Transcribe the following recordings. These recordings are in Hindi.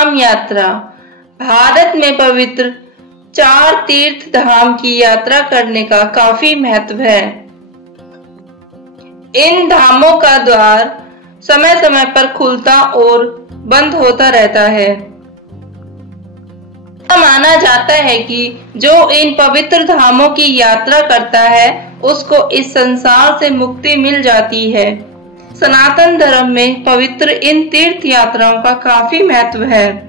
धाम यात्रा। भारत में पवित्र 4 तीर्थ धाम की यात्रा करने का काफी महत्व है। इन धामों का द्वार समय समय पर खुलता और बंद होता रहता है। माना जाता है कि जो इन पवित्र धामों की यात्रा करता है उसको इस संसार से मुक्ति मिल जाती है। सनातन धर्म में पवित्र इन तीर्थ यात्राओं का काफी महत्व है।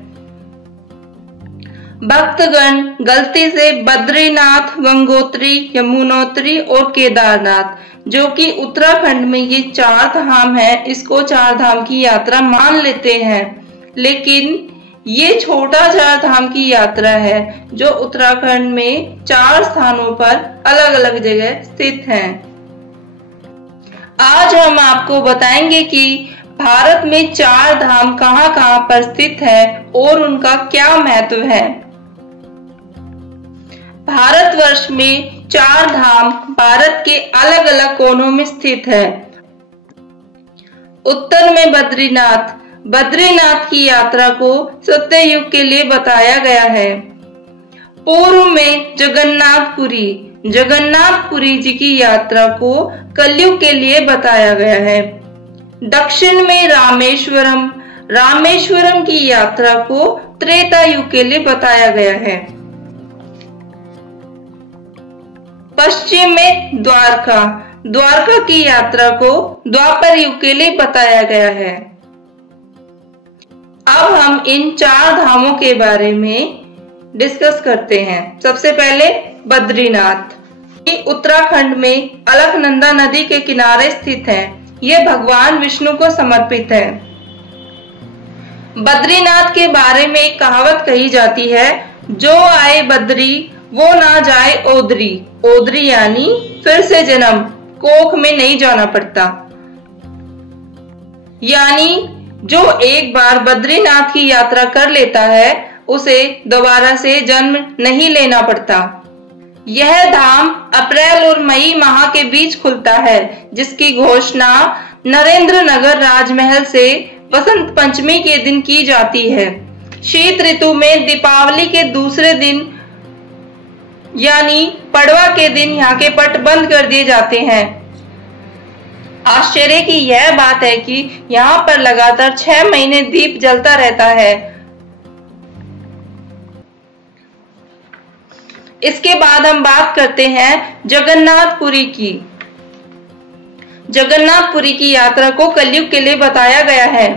भक्तगण गलती से बद्रीनाथ, गंगोत्री, यमुनोत्री और केदारनाथ, जो कि उत्तराखंड में ये 4 धाम है, इसको 4 धाम की यात्रा मान लेते हैं, लेकिन ये छोटा 4 धाम की यात्रा है जो उत्तराखंड में 4 स्थानों पर अलग अलग जगह स्थित हैं। आज हम आपको बताएंगे कि भारत में 4 धाम कहां कहां पर स्थित है और उनका क्या महत्व है। भारतवर्ष में 4 धाम भारत के अलग अलग कोनों में स्थित है। उत्तर में बद्रीनाथ। बद्रीनाथ की यात्रा को सत्ययुग के लिए बताया गया है। पूर्व में जगन्नाथपुरी। जगन्नाथपुरी जी की यात्रा को कलयुग के लिए बताया गया है। दक्षिण में रामेश्वरम। रामेश्वरम की यात्रा को त्रेता युग के लिए बताया गया है। पश्चिम में द्वारका। द्वारका की यात्रा को द्वापर युग के लिए बताया गया है। अब हम इन 4 धामों के बारे में डिस्कस करते हैं। सबसे पहले बद्रीनाथ, ये उत्तराखंड में अलकनंदा नदी के किनारे स्थित है। यह भगवान विष्णु को समर्पित है। बद्रीनाथ के बारे में एक कहावत कही जाती है, जो आए बद्री वो ना जाए ओदरी। ओदरी यानी फिर से जन्म, कोख में नहीं जाना पड़ता। यानी जो एक बार बद्रीनाथ की यात्रा कर लेता है उसे दोबारा से जन्म नहीं लेना पड़ता। यह धाम अप्रैल और मई माह के बीच खुलता है, जिसकी घोषणा नरेंद्र नगर राजमहल से वसंत पंचमी के दिन की जाती है। शीत ऋतु में दीपावली के दूसरे दिन यानी पड़वा के दिन यहाँ के पट बंद कर दिए जाते हैं। आश्चर्य की यह बात है कि यहाँ पर लगातार 6 महीने दीप जलता रहता है। इसके बाद हम बात करते हैं जगन्नाथपुरी की। जगन्नाथपुरी की यात्रा को कलयुग के लिए बताया गया है।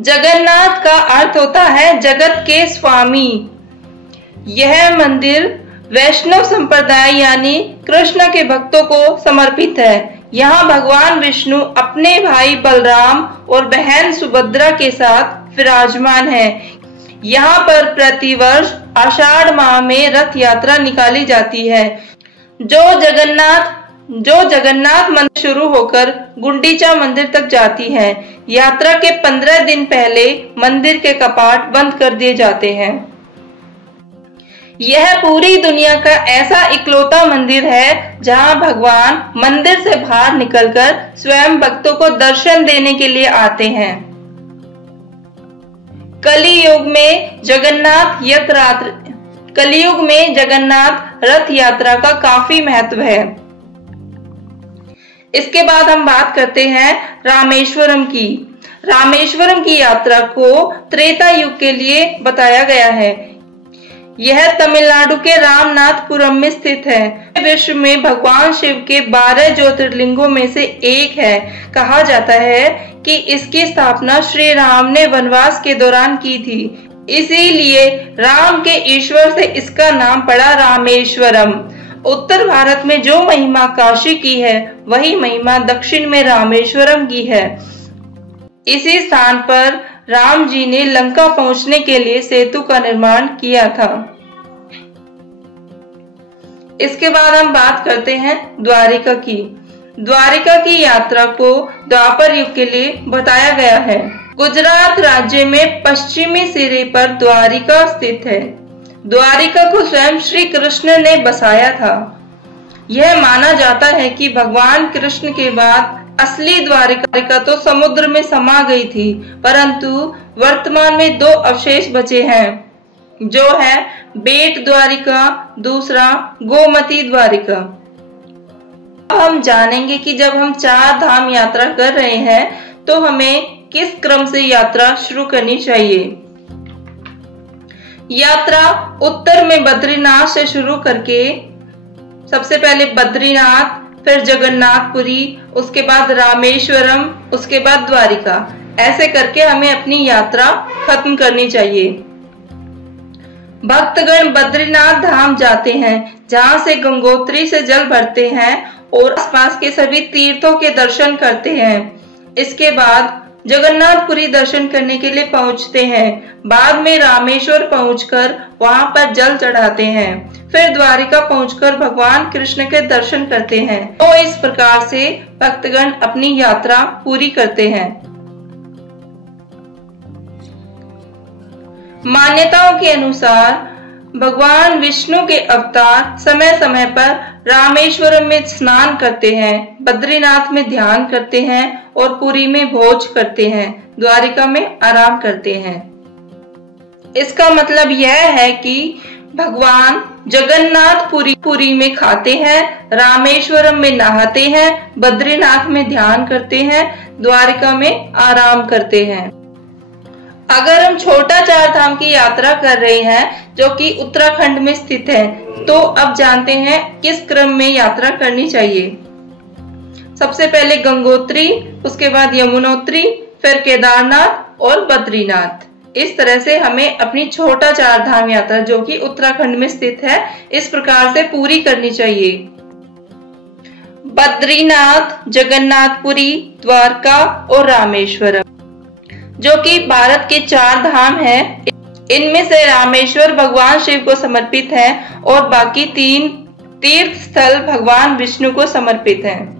जगन्नाथ का अर्थ होता है जगत के स्वामी। यह मंदिर वैष्णव संप्रदाय यानी कृष्ण के भक्तों को समर्पित है। यहाँ भगवान विष्णु अपने भाई बलराम और बहन सुभद्रा के साथ विराजमान है। यहाँ पर प्रतिवर्ष आषाढ़ माह में रथ यात्रा निकाली जाती है, जो जगन्नाथ मंदिर शुरू होकर गुंडीचा मंदिर तक जाती है। यात्रा के 15 दिन पहले मंदिर के कपाट बंद कर दिए जाते हैं। यह पूरी दुनिया का ऐसा इकलौता मंदिर है जहां भगवान मंदिर से बाहर निकलकर स्वयं भक्तों को दर्शन देने के लिए आते हैं। कलियुग में जगन्नाथ रथ यात्रा का काफी महत्व है। इसके बाद हम बात करते हैं रामेश्वरम की। रामेश्वरम की यात्रा को त्रेता युग के लिए बताया गया है। यह तमिलनाडु के रामनाथपुरम में स्थित है। विश्व में भगवान शिव के 12 ज्योतिर्लिंगों में से एक है। कहा जाता है कि इसकी स्थापना श्री राम ने वनवास के दौरान की थी, इसीलिए राम के ईश्वर से इसका नाम पड़ा रामेश्वरम। उत्तर भारत में जो महिमा काशी की है, वही महिमा दक्षिण में रामेश्वरम की है। इसी स्थान पर राम जी ने लंका पहुंचने के लिए सेतु का निर्माण किया था। इसके बाद हम बात करते हैं द्वारिका की। द्वारिका की यात्रा को द्वापर युग के लिए बताया गया है। गुजरात राज्य में पश्चिमी सिरे पर द्वारिका स्थित है। द्वारिका को स्वयं श्री कृष्ण ने बसाया था। यह माना जाता है कि भगवान कृष्ण के बाद असली द्वारिका तो समुद्र में समा गई थी, परंतु वर्तमान में दो अवशेष बचे हैं, जो है बेट द्वारिका, दूसरा गोमती द्वारिका। अब हम जानेंगे कि जब हम 4 धाम यात्रा कर रहे हैं तो हमें किस क्रम से यात्रा शुरू करनी चाहिए। यात्रा उत्तर में बद्रीनाथ से शुरू करके सबसे पहले बद्रीनाथ, फिर जगन्नाथपुरी, उसके बाद रामेश्वरम, उसके बाद द्वारिका, ऐसे करके हमें अपनी यात्रा खत्म करनी चाहिए। भक्तगण बद्रीनाथ धाम जाते हैं, जहां से गंगोत्री से जल भरते हैं और आसपास के सभी तीर्थों के दर्शन करते हैं। इसके बाद जगन्नाथपुरी दर्शन करने के लिए पहुंचते हैं। बाद में रामेश्वर पहुंचकर वहां पर जल चढ़ाते हैं। फिर द्वारिका पहुंचकर भगवान कृष्ण के दर्शन करते हैं। तो इस प्रकार से भक्तगण अपनी यात्रा पूरी करते हैं। मान्यताओं के अनुसार भगवान विष्णु के अवतार समय समय पर रामेश्वरम में स्नान करते हैं, बद्रीनाथ में ध्यान करते हैं और पुरी में भोज करते हैं, द्वारिका में आराम करते हैं। इसका मतलब यह है कि भगवान जगन्नाथ पुरी में खाते हैं, रामेश्वरम में नहाते हैं, बद्रीनाथ में ध्यान करते हैं, द्वारिका में आराम करते हैं। अगर हम छोटा 4 धाम की यात्रा कर रहे हैं जो कि उत्तराखंड में स्थित है, तो अब जानते हैं किस क्रम में यात्रा करनी चाहिए। सबसे पहले गंगोत्री, उसके बाद यमुनोत्री, फिर केदारनाथ और बद्रीनाथ। इस तरह से हमें अपनी छोटा 4 धाम यात्रा जो कि उत्तराखंड में स्थित है, इस प्रकार से पूरी करनी चाहिए। बद्रीनाथ, जगन्नाथपुरी, द्वारका और रामेश्वरम जो कि भारत के 4 धाम हैं। इनमें से रामेश्वर भगवान शिव को समर्पित है और बाकी 3 तीर्थ स्थल भगवान विष्णु को समर्पित हैं।